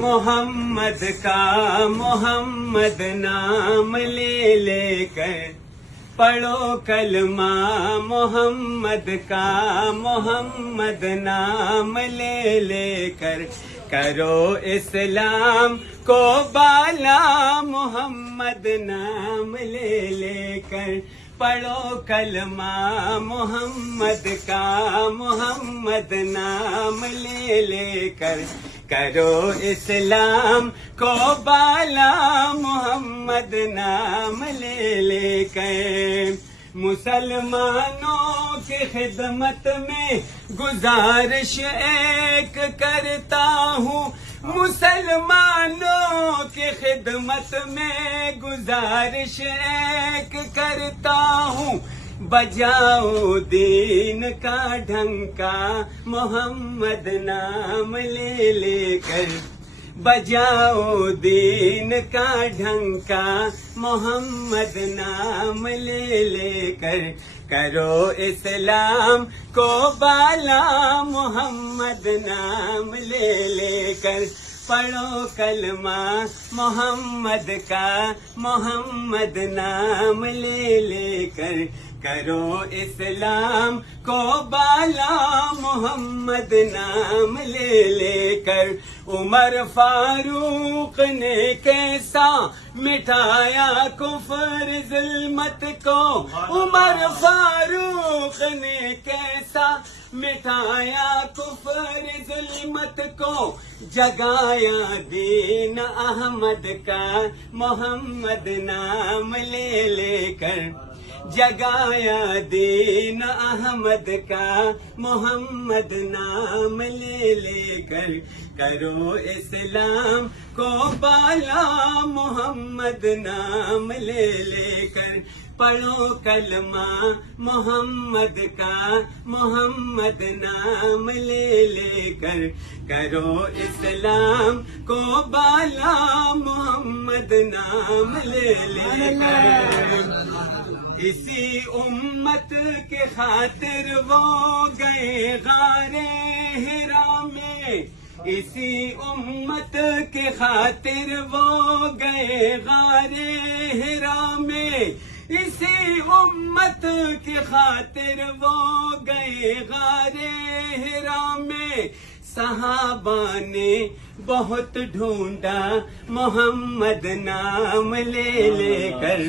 محمد کا محمد نام لے لے کر پڑھو کلمہ محمد کا محمد نام لے لے کر کرو اسلام کو بالا محمد نام لے لے کر پڑھو کلمہ محمد کا محمد نام لے لے کر کرو اسلام کو بالا محمد نام لے لے کر مسلمانوں کی خدمت میں گزارش ایک کرتا ہوں مسلمانوں کی خدمت میں گزارش ایک کرتا ہوں بجاؤ دین کا ڈھنکا محمد نام لے لے کر بجاؤ دین کا ڈھنکا محمد نام لے لے کر کرو اسلام کو بالا محمد نام لے لے کر پڑھو کلمہ محمد کا محمد نام لے لے کر کرو اسلام کو بالا محمد نام لے لے کر عمر فاروق نے کیسا مٹایا کفر ظلمت کو عمر فاروق نے کیسا مٹایا کفر ظلمت کو جگایا دین احمد کا محمد نام لے لے کر جگایا دین احمد کا محمد نام لے لے کر کرو اسلام کو بالا محمد نام لے لے کر پڑھو کلمہ محمد کا محمد نام لے لے کر کرو اسلام کو بالا محمد نام لے لے کر اسی امت کے خاطر وہ گئے غار حرا میں اسی امت کے خاطر وہ گئے غار حرا میں اسی امت کی خاطر وہ گئے غار حرا میں صحابہ نے بہت ڈھونڈا محمد نام لے لے کر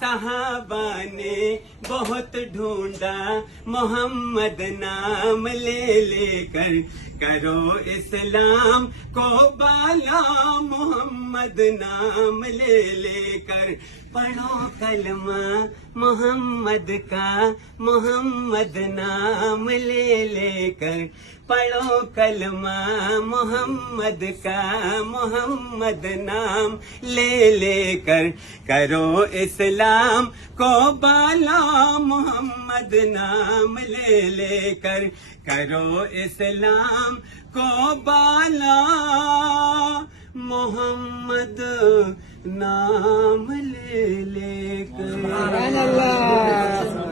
صحابہ نے بہت ڈھونڈا محمد نام لے لے کر کرو اسلام کو بالا محمد نام لے لے کر پڑھو کلمہ محمد کا محمد نام لے لے کر پڑھو کلمہ محمد کا محمد نام لے لے کر کرو اسلام کو بالا محمد نام لے لے کر کرو اسلام کو بالا محمد نام لے لے کر